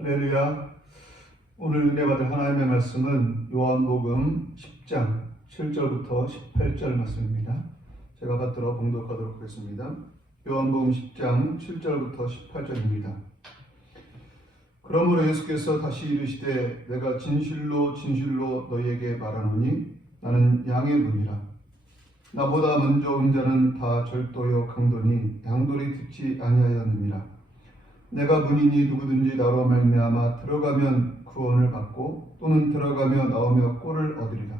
할렐루야. 오늘 은혜 받을 하나님의 말씀은 요한복음 10장 7절부터 18절 말씀입니다. 제가 받들어 봉독하도록 하겠습니다. 요한복음 10장 7절부터 18절입니다. 그러므로 예수께서 다시 이르시되 내가 진실로 진실로 너희에게 말하노니 나는 양의 문이라. 나보다 먼저 온 자는 다 절도요 강도니 양돌이 듣지 아니하였느니라. 내가 문이니 누구든지 나로 말미암아 들어가면 구원을 받고 또는 들어가며 나오며 꼴을 얻으리라.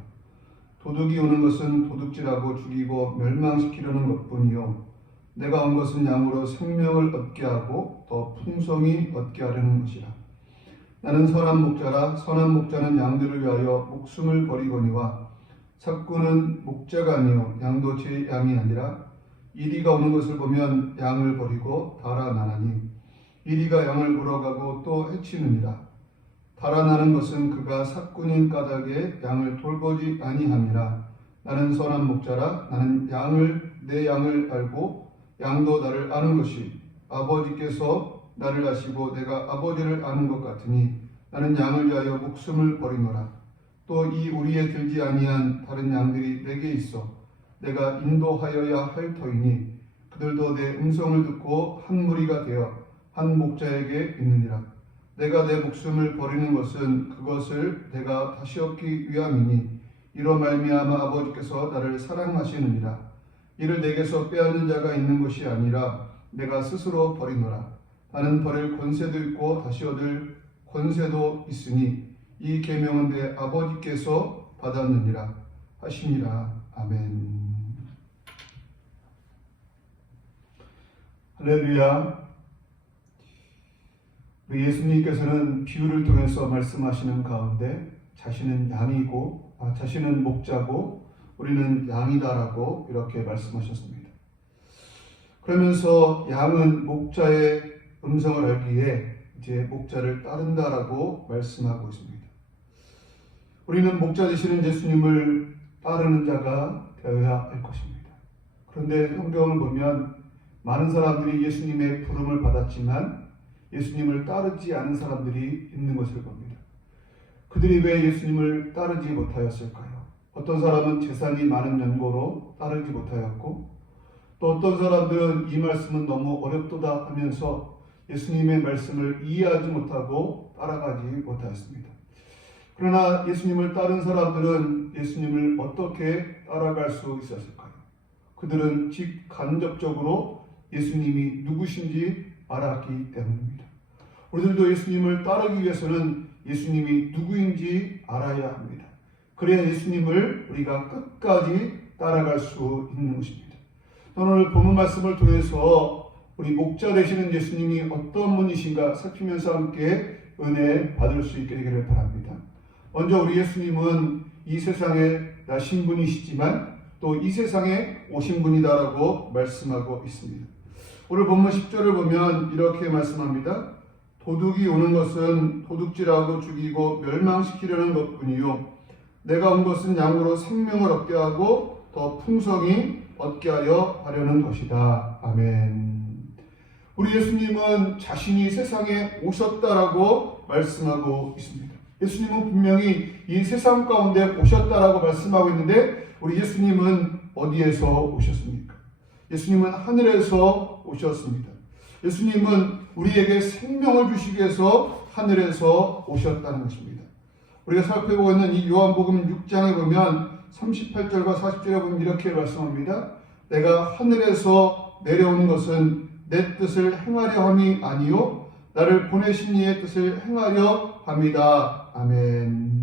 도둑이 오는 것은 도둑질하고 죽이고 멸망시키려는 것뿐이요 내가 온 것은 양으로 생명을 얻게 하고 더 풍성히 얻게 하려는 것이라. 나는 선한 목자라. 선한 목자는 양들을 위하여 목숨을 버리거니와 삭구는 목자가 아니요 양도 제 양이 아니라 이리가 오는 것을 보면 양을 버리고 달아나나니 이리가 양을 물어가고 또 해치느니라. 달아나는 것은 그가 삭군인 까닭에 양을 돌보지 아니함이라. 나는 선한 목자라. 나는 내 양을 알고 양도 나를 아는 것이 아버지께서 나를 아시고 내가 아버지를 아는 것 같으니 나는 양을 위하여 목숨을 버리노라. 또 이 우리에 들지 아니한 다른 양들이 내게 있어 내가 인도하여야 할 터이니 그들도 내 음성을 듣고 한 무리가 되어 한 목자에게 있느니라. 내가 내 목숨을 버리는 것은 그것을 내가 다시 얻기 위함이니 이로 말미암아 아버지께서 나를 사랑하시느니라. 이를 내게서 빼앗는 자가 있는 것이 아니라 내가 스스로 버리노라. 나는 버릴 권세도 있고 다시 얻을 권세도 있으니 이 계명은 내 아버지께서 받았느니라 하시니라. 아멘. 할렐루야. 우리 예수님께서는 비유를 통해서 말씀하시는 가운데 자신은 양이고 자신은 목자고 우리는 양이다라고 이렇게 말씀하셨습니다. 그러면서 양은 목자의 음성을 알기에 이제 목자를 따른다라고 말씀하고 있습니다. 우리는 목자 되시는 예수님을 따르는 자가 되어야 할 것입니다. 그런데 성경을 보면 많은 사람들이 예수님의 부름을 받았지만 예수님을 따르지 않은 사람들이 있는 것을 봅니다. 그들이 왜 예수님을 따르지 못하였을까요? 어떤 사람은 재산이 많은 연고로 따르지 못하였고 또 어떤 사람들은 이 말씀은 너무 어렵도다 하면서 예수님의 말씀을 이해하지 못하고 따라가지 못하였습니다. 그러나 예수님을 따른 사람들은 예수님을 어떻게 따라갈 수 있었을까요? 그들은 직간접적으로 예수님이 누구신지 알았기 때문입니다. 우리들도 예수님을 따르기 위해서는 예수님이 누구인지 알아야 합니다. 그래야 예수님을 우리가 끝까지 따라갈 수 있는 것입니다. 오늘 본문 말씀을 통해서 우리 목자 되시는 예수님이 어떤 분이신가 살피면서 함께 은혜 받을 수 있게 되기를 바랍니다. 먼저 우리 예수님은 이 세상에 나신 분이시지만 또 이 세상에 오신 분이다라고 말씀하고 있습니다. 오늘 본문 10절을 보면 이렇게 말씀합니다. 도둑이 오는 것은 도둑질하고 죽이고 멸망시키려는 것뿐이요 내가 온 것은 양으로 생명을 얻게 하고 더 풍성히 얻게 하려는 것이다. 아멘. 우리 예수님은 자신이 세상에 오셨다라고 말씀하고 있습니다. 예수님은 분명히 이 세상 가운데 오셨다라고 말씀하고 있는데 우리 예수님은 어디에서 오셨습니까? 예수님은 하늘에서 오셨습니다. 예수님은 우리에게 생명을 주시기 위해서 하늘에서 오셨다는 것입니다. 우리가 살펴보고 있는 이 요한복음 6장에 보면 38절과 40절에 보면 이렇게 말씀합니다. 내가 하늘에서 내려온 것은 내 뜻을 행하려 함이 아니요 나를 보내신 이의 뜻을 행하려 함이다. 아멘.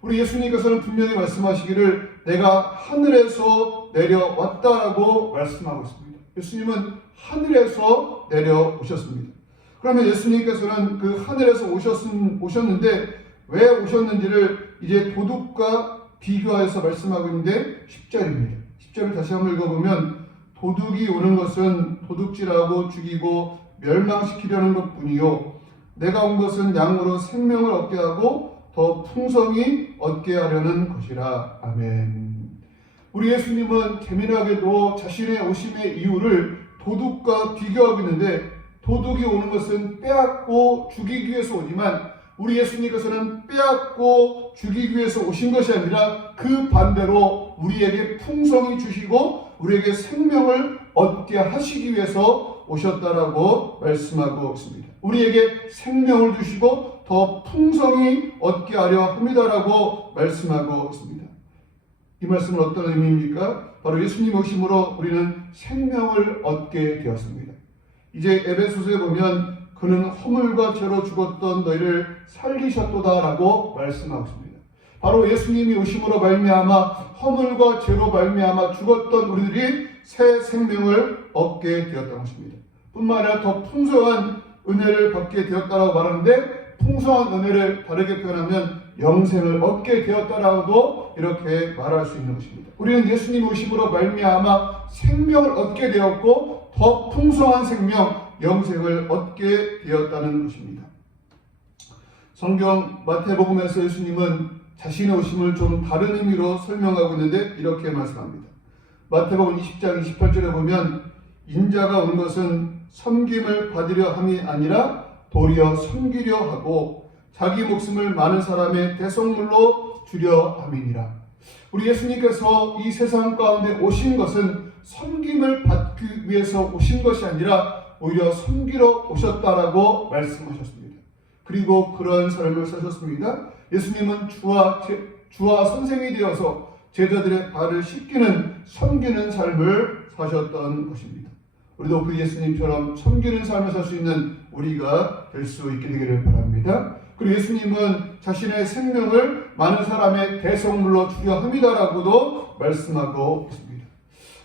우리 예수님께서는 분명히 말씀하시기를 내가 하늘에서 내려왔다라고 말씀하고 있습니다. 예수님은 하늘에서 내려오셨습니다. 그러면 예수님께서는 그 하늘에서 오셨는데 왜 오셨는지를 이제 도둑과 비교하여서 말씀하고 있는데 10절입니다. 10절을 다시 한번 읽어보면 도둑이 오는 것은 도둑질하고 죽이고 멸망시키려는 것뿐이요 내가 온 것은 양으로 생명을 얻게 하고 더 풍성히 얻게 하려는 것이라. 아멘. 우리 예수님은 재미나게도 자신의 오심의 이유를 도둑과 비교하고 있는데 도둑이 오는 것은 빼앗고 죽이기 위해서 오지만 우리 예수님께서는 빼앗고 죽이기 위해서 오신 것이 아니라 그 반대로 우리에게 풍성히 주시고 우리에게 생명을 얻게 하시기 위해서 오셨다라고 말씀하고 있습니다. 우리에게 생명을 주시고 더 풍성히 얻게 하려 합니다라고 말씀하고 있습니다. 이 말씀은 어떤 의미입니까? 바로 예수님 오심으로 우리는 생명을 얻게 되었습니다. 이제 에베소서에 보면 그는 허물과 죄로 죽었던 너희를 살리셨도다라고 말씀하고 있습니다. 바로 예수님이 오심으로 말미암아 허물과 죄로 말미암아 죽었던 우리들이 새 생명을 얻게 되었다는 것입니다. 뿐만 아니라 더 풍성한 은혜를 받게 되었다라고 말하는데 풍성한 은혜를 다르게 표현하면 영생을 얻게 되었다라고도 이렇게 말할 수 있는 것입니다. 우리는 예수님 오심으로 말미암아 생명을 얻게 되었고 더 풍성한 생명, 영생을 얻게 되었다는 것입니다. 성경 마태복음에서 예수님은 자신의 오심을 좀 다른 의미로 설명하고 있는데 이렇게 말씀합니다. 마태복음 20장 28절에 보면 인자가 온 것은 섬김을 받으려 함이 아니라 도리어 섬기려 하고 자기 목숨을 많은 사람의 대속물로 주려 함이니라. 우리 예수님께서 이 세상 가운데 오신 것은 섬김을 받기 위해서 오신 것이 아니라 오히려 섬기러 오셨다라고 말씀하셨습니다. 그리고 그런 삶을 사셨습니다. 예수님은 주와 선생이 되어서 제자들의 발을 씻기는 섬기는 삶을 사셨던 것입니다. 우리도 그 예수님처럼 섬기는 삶을 살 수 있는 우리가 될 수 있게 되기를 바랍니다. 그리고 예수님은 자신의 생명을 많은 사람의 대속물로 주려 합니다라고도 말씀하고 있습니다.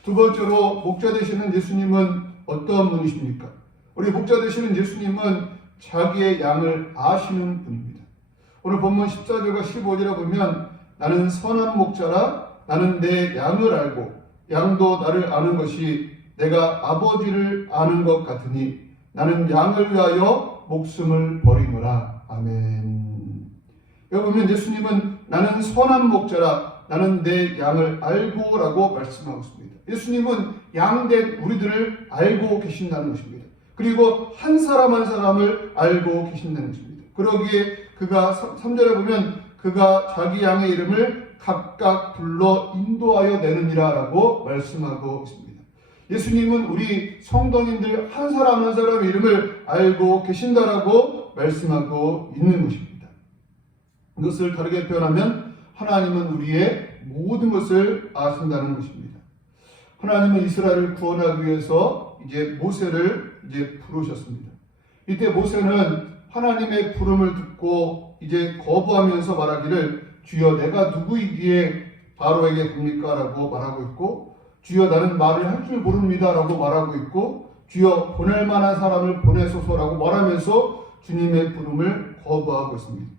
두 번째로 목자 되시는 예수님은 어떤 분이십니까? 우리 목자 되시는 예수님은 자기의 양을 아시는 분입니다. 오늘 본문 14절과 15절에 보면 나는 선한 목자라 나는 내 양을 알고 양도 나를 아는 것이 내가 아버지를 아는 것 같으니 나는 양을 위하여 목숨을 버리노라. 아멘. 여기 보면 예수님은 나는 선한 목자라 나는 내 양을 알고 라고 말씀하고 있습니다. 예수님은 양된 우리들을 알고 계신다는 것입니다. 그리고 한 사람 한 사람을 알고 계신다는 것입니다. 그러기에 그가 3절에 보면 그가 자기 양의 이름을 각각 불러 인도하여 내느니라 라고 말씀하고 있습니다. 예수님은 우리 성도님들 한 사람 한 사람의 이름을 알고 계신다라고 말씀하고 있는 것입니다. 이것을 다르게 표현하면 하나님은 우리의 모든 것을 아신다는 것입니다. 하나님은 이스라엘을 구원하기 위해서 이제 모세를 부르셨습니다. 이때 모세는 하나님의 부름을 듣고 이제 거부하면서 말하기를 주여 내가 누구이기에 바로에게 갑니까? 라고 말하고 있고 주여 나는 말을 할 줄 모릅니다 라고 말하고 있고 주여 보낼 만한 사람을 보내소서라고 말하면서 주님의 부름을 거부하고 있습니다.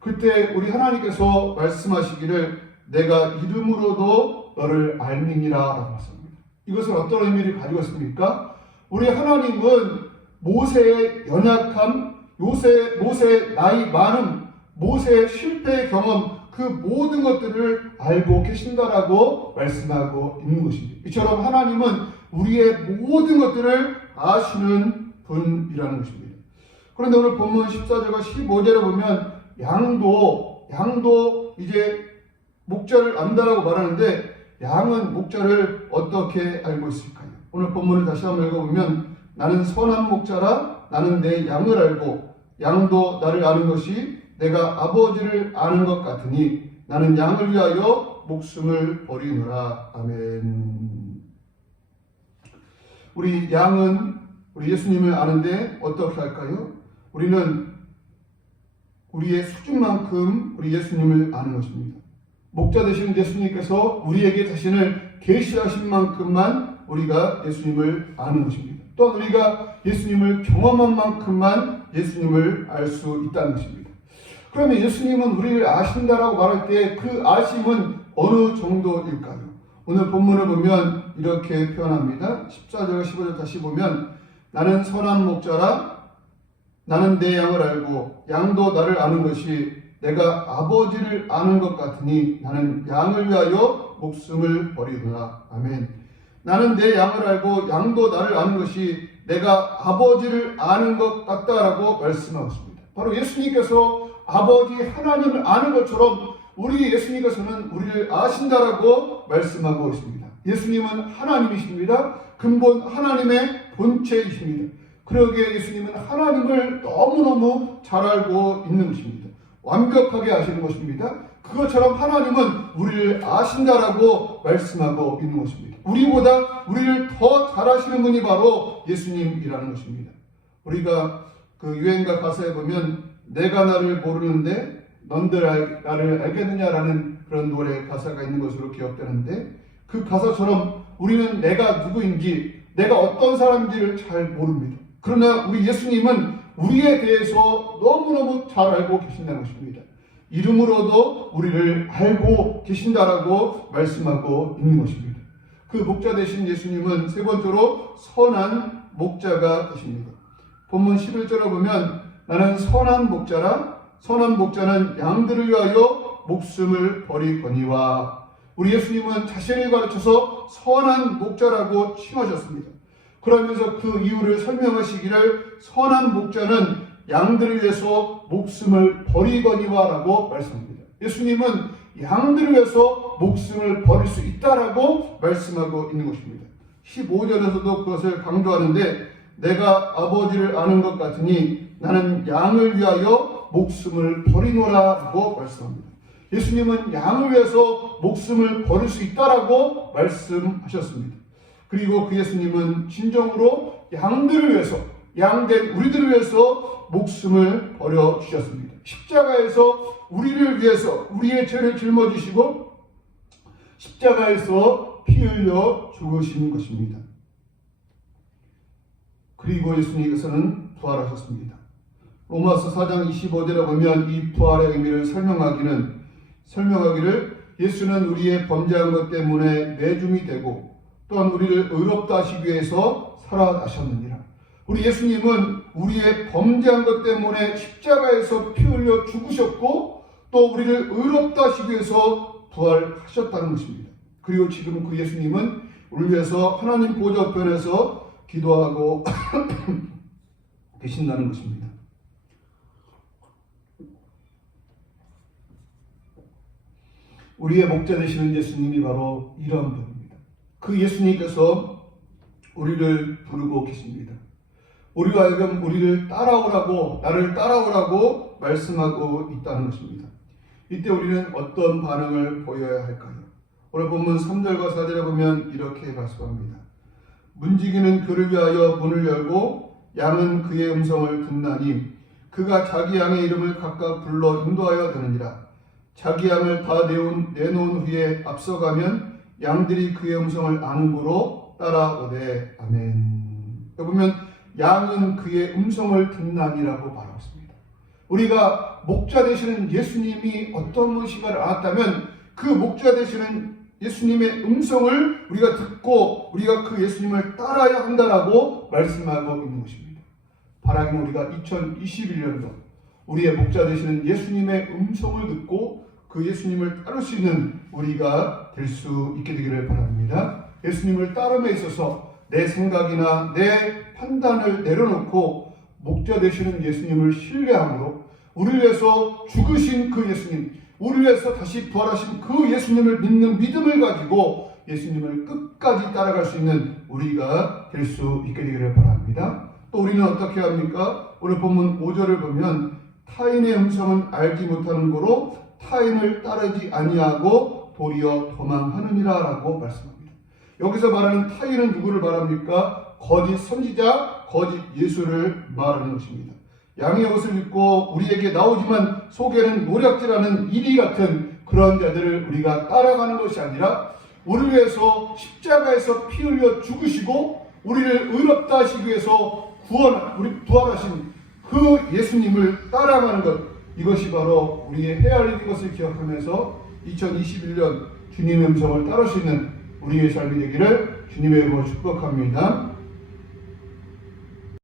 그때 우리 하나님께서 말씀하시기를 내가 이름으로도 너를 알미니라 라고 하셨습니다. 이것은 어떤 의미를 가지고 있습니까? 우리 하나님은 모세의 연약함, 모세의 나이 많음, 모세의 실패의 경험 그 모든 것들을 알고 계신다라고 말씀하고 있는 것입니다. 이처럼 하나님은 우리의 모든 것들을 아시는 분이라는 것입니다. 그런데 오늘 본문 14절과 15절에 보면 양도 이제 목자를 안다라고 말하는데 양은 목자를 어떻게 알고 있을까요? 오늘 본문을 다시 한번 읽어보면 나는 선한 목자라 나는 내 양을 알고 양도 나를 아는 것이 내가 아버지를 아는 것 같으니 나는 양을 위하여 목숨을 버리노라. 아멘. 우리 양은 우리 예수님을 아는데 어떻게 할까요? 우리는 우리의 수준만큼 우리 예수님을 아는 것입니다. 목자 되시는 예수님께서 우리에게 자신을 계시하신 만큼만 우리가 예수님을 아는 것입니다. 또한 우리가 예수님을 경험한 만큼만 예수님을 알 수 있다는 것입니다. 그러면 예수님은 우리를 아신다라고 말할 때 그 아심은 어느 정도일까요? 오늘 본문을 보면 이렇게 표현합니다. 14절 15절 다시 보면 나는 선한 목자라 나는 내 양을 알고 양도 나를 아는 것이 내가 아버지를 아는 것 같으니 나는 양을 위하여 목숨을 버리노라. 아멘. 나는 내 양을 알고 양도 나를 아는 것이 내가 아버지를 아는 것 같다라고 말씀하고 있습니다. 바로 예수님께서 아버지 하나님을 아는 것처럼 우리 예수님께서는 우리를 아신다라고 말씀하고 있습니다. 예수님은 하나님이십니다. 근본 하나님의 본체이십니다. 그러기에 예수님은 하나님을 너무너무 잘 알고 있는 것입니다. 완벽하게 아시는 것입니다. 그것처럼 하나님은 우리를 아신다라고 말씀하고 있는 것입니다. 우리보다 우리를 더 잘 아시는 분이 바로 예수님이라는 것입니다. 우리가 그 유행가 가사에 보면 내가 나를 모르는데 넌들 나를 알겠느냐라는 그런 노래 가사가 있는 것으로 기억되는데, 그 가사처럼 우리는 내가 누구인지, 내가 어떤 사람인지를 잘 모릅니다. 그러나 우리 예수님은 우리에 대해서 너무너무 잘 알고 계신다는 것입니다. 이름으로도 우리를 알고 계신다라고 말씀하고 있는 것입니다. 그 목자 되신 예수님은 세 번째로 선한 목자가 되십니다. 본문 11절에 보면 나는 선한 목자라, 선한 목자는 양들을 위하여 목숨을 버리거니와, 우리 예수님은 자신을 가르쳐서 선한 목자라고 칭하셨습니다. 그러면서 그 이유를 설명하시기를 선한 목자는 양들을 위해서 목숨을 버리거니와 라고 말씀합니다. 예수님은 양들을 위해서 목숨을 버릴 수 있다라고 말씀하고 있는 것입니다. 15절에서도 그것을 강조하는데 내가 아버지를 아는 것 같으니 나는 양을 위하여 목숨을 버리노라고 말씀합니다. 예수님은 양을 위해서 목숨을 버릴 수 있다라고 말씀하셨습니다. 그리고 그 예수님은 진정으로 양들을 위해서, 양된 우리들을 위해서 목숨을 버려주셨습니다. 십자가에서 우리를 위해서 우리의 죄를 짊어지시고 십자가에서 피 흘려 죽으신 것입니다. 그리고 예수님께서는 부활하셨습니다. 로마서 4장 25절에 보면 이 부활의 의미를 설명하기를 예수는 우리의 범죄한 것 때문에 매줌이 되고 또한 우리를 의롭다 하시기 위해서 살아나셨느니라. 우리 예수님은 우리의 범죄한 것 때문에 십자가에서 피 흘려 죽으셨고 또 우리를 의롭다 하시기 위해서 부활하셨다는 것입니다. 그리고 지금 그 예수님은 우리를 위해서 하나님 보좌 우편에서 기도하고 계신다는 것입니다. 우리의 목자 되시는 예수님이 바로 이러한 분입니다. 그 예수님께서 우리를 부르고 계십니다. 우리가 하여금 우리를 따라오라고, 나를 따라오라고 말씀하고 있다는 것입니다. 이때 우리는 어떤 반응을 보여야 할까요? 오늘 본문 3절과 4절에 보면 이렇게 말씀합니다. 문지기는 그를 위하여 문을 열고 양은 그의 음성을 듣나니 그가 자기 양의 이름을 각각 불러 인도하여 되느니라. 자기 양을 다 내놓은 후에 앞서가면 양들이 그의 음성을 아는 고로 따라오되. 아멘. 여기 보면 양은 그의 음성을 듣나니라고 말하고 있습니다. 우리가 목자 되시는 예수님이 어떤 분이신가를 알았다면 그 목자 되시는 예수님의 음성을 우리가 듣고 우리가 그 예수님을 따라야 한다라고 말씀하고 있는 것입니다. 바라기는 우리가 2021년도 우리의 목자 되시는 예수님의 음성을 듣고 그 예수님을 따를 수 있는 우리가 될 수 있게 되기를 바랍니다. 예수님을 따름에 있어서 내 생각이나 내 판단을 내려놓고 목자 되시는 예수님을 신뢰함으로 우리를 위해서 죽으신 그 예수님, 우리를 위해서 다시 부활하신 그 예수님을 믿는 믿음을 가지고 예수님을 끝까지 따라갈 수 있는 우리가 될 수 있게 되기를 바랍니다. 또 우리는 어떻게 합니까? 오늘 본문 5절을 보면 타인의 음성은 알지 못하는 고로 타인을 따르지 아니하고 도리어 도망하느니라 라고 말씀합니다. 여기서 말하는 타인은 누구를 말합니까? 거짓 선지자, 거짓 예수를 말하는 것입니다. 양의 옷을 입고 우리에게 나오지만 속에는 노략질하는 이리 같은 그런 자들을 우리가 따라가는 것이 아니라 우리를 위해서 십자가에서 피 흘려 죽으시고 우리를 의롭다 하시기 위해서 부활하신 그 예수님을 따라가는 것, 이것이 바로 우리의 해야 할 일인 것을 기억하면서 2021년 주님의 음성을 따를 수 있는 우리의 삶이 되기를 주님의 이름으로 축복합니다.